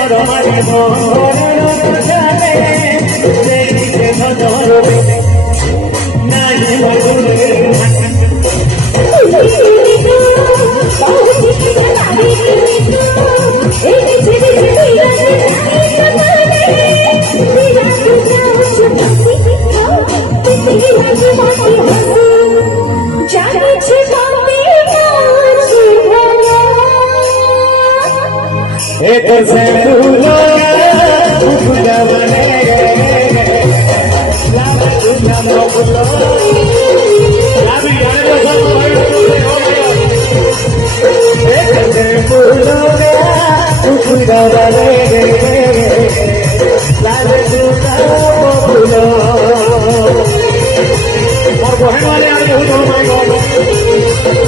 घर मारिब घरर जाने देखिसे भजर नाही एक से फूलो फूला बने लाभ तुझा फूलो लाभी गाने को एक से फूलो फूला बने लाभ तुझा फूलो और बहन वाले आ गए हो माय गॉड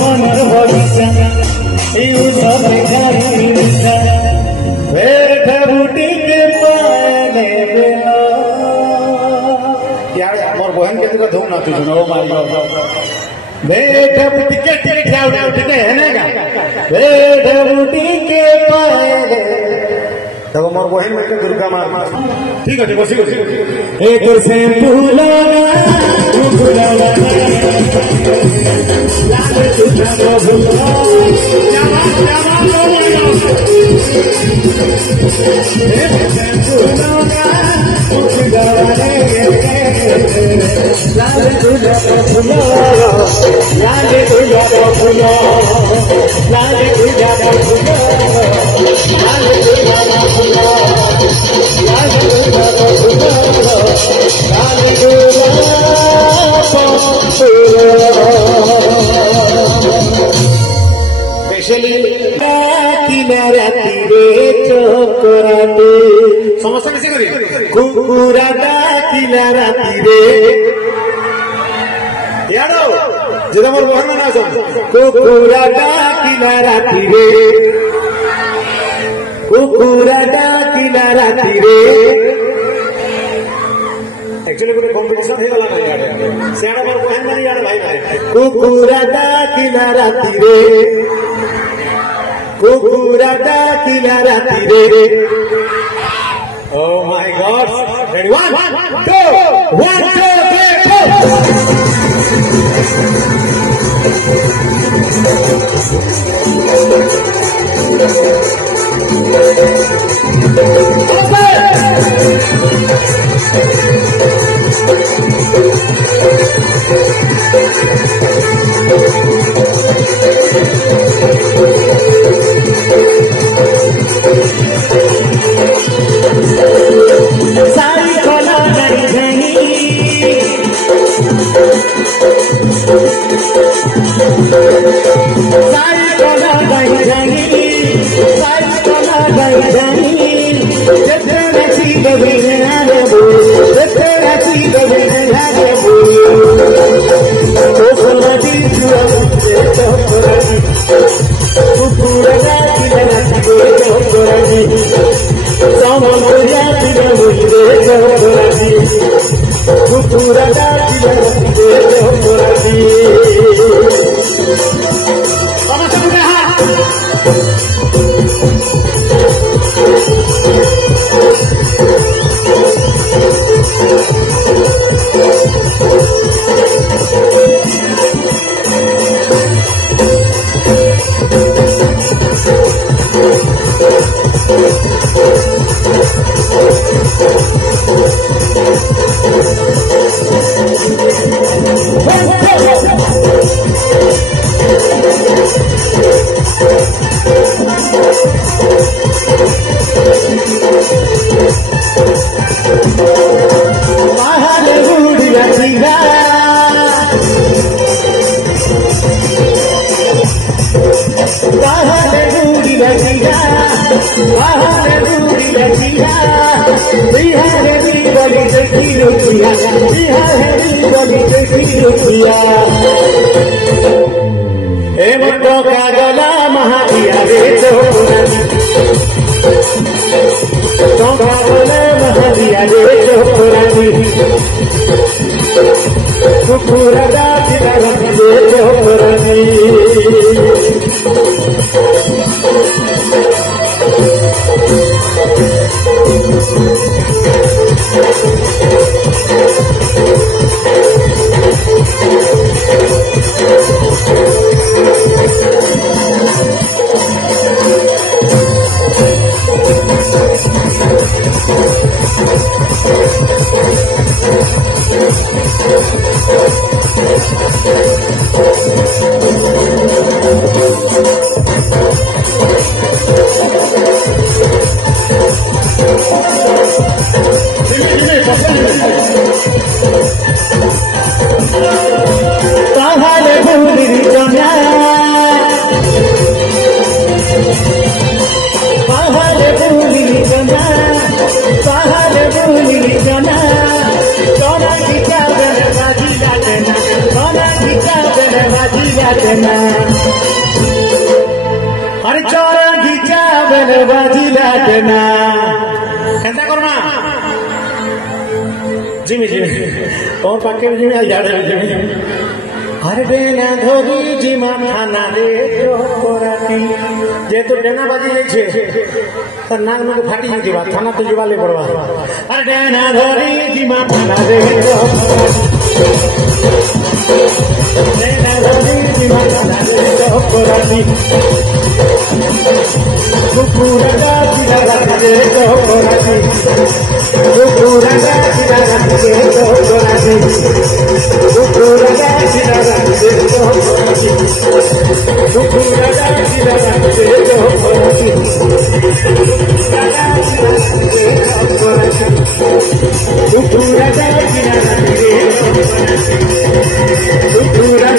मनर बगीचा बुटी के मोर बहन के धूम ना तुझे ओ माय गॉड बेटा बुटी के है ना बेटा बुटी के पाए तब मोर बहन में दुर्गा मार ठीक है बसी एक से फूला फूला लाल तुझा फूला एक से फूला लाल तुझा फूला लाल तुझा फूला लाल तुझा फूला लाल तुझा फूला लाल तुझा फूला लाल स्पेशली किनारा तीरे चोकराटे समस्या कैसे करी कुकुराटा किनारा तीरे यारो जेदा मोर बहन ना सुन कुकुराटा किनारा तीरे कुकुराटा किनारा तीरे एक्चुअली पूरे कंपटीशन है वाला नहीं यार सेना पर बहन नहीं यार भाई कुकुराटा किनारा तीरे कुकुराटा किनारा तीरे Oh my God! Ready? 1, 2, 1, 1. बाहर गुड़िया जीवा बाहर गुड़िया जीवा बाहर गुड़िया जीवा बिहार की बड़ी देखी रुपया बिहार की बड़ी देखी रुपया ए मतो का गला महादिया रे चोरानी तो का गला महादिया रे चोरानी कुकुरा जाति रे चोरानी अरे चोरा घिचा बेले बाजी लाटना केंता करना जिमी जिमी और पाके जिमी याद है जिमी अरे डेना धोरी जिमा थाना रे जोराती जे तो डेना बाजी ले छे त नाग में फाटी जीवा थाना तो जीवा ले पड़वा अरे डेना धोरी जिमा थाना रे डेना धोरी जिमा थाना रे जोराती कुकुरा जाति रे जोराती कुकुरा जाति रे जोराती कुकुरा जाति रे जोराती कुकुरा जाति रे जोराती कुकुरा जाति रे कुकुरा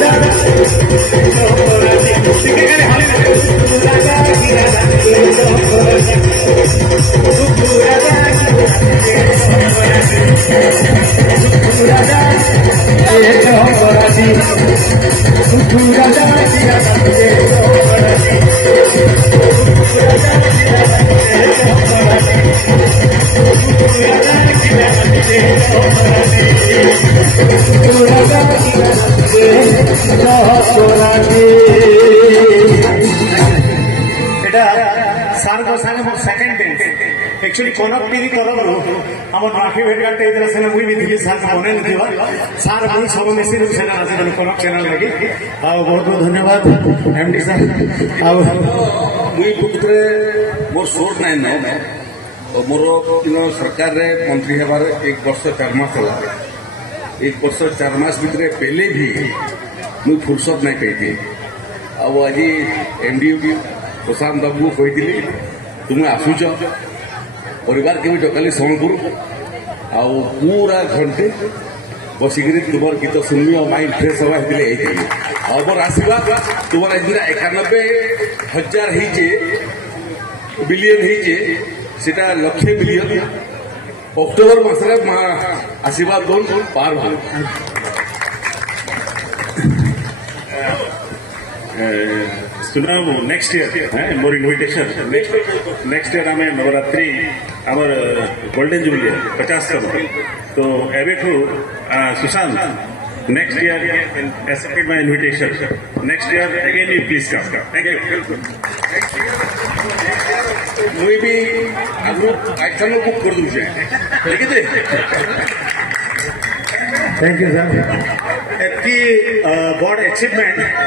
एक्चुअली कनक टीवी तरफ आम राखी भेटघाट सेना मुई भी दिल्ली सार बने सार मुई सब मिसी सेना आसी कनक चैनल लगी बहुत बहुत धन्यवाद एमडी सर मुई बुद्रे मोर सोर्ट नाइन न मोर सरकार रे मंत्री हेबार 1 वर्ष 4 मास होला 1 वर्ष 4 मास भितर पहले भी मुई फुर्सत नहीं पाई आज एमडी प्रशांत बाबू कही तुम्हें आसुच परिवार के डकाली सम्बलपुर पूरा घंटे बसिक तुम गीत सुनमी और माइंड फ्रेश हवा खबर आसवा तुम आज 91,000 बिलियन सेटा लक्षे बिलियन अक्टोबर मासरे आशीर्वाद लोन पार हो नेक्स्ट ईयर मोर इनविटेशन नेक्स्ट ईयर आम नवरात्रि आमर गोल्डन जुबली 50 तो एवं Sushant next year accepted my invitation next year again you please come thank you मुई भी आइटम बुक कर दूचे ठीक है थैंक यू सर एती बड़ अचीवमेंट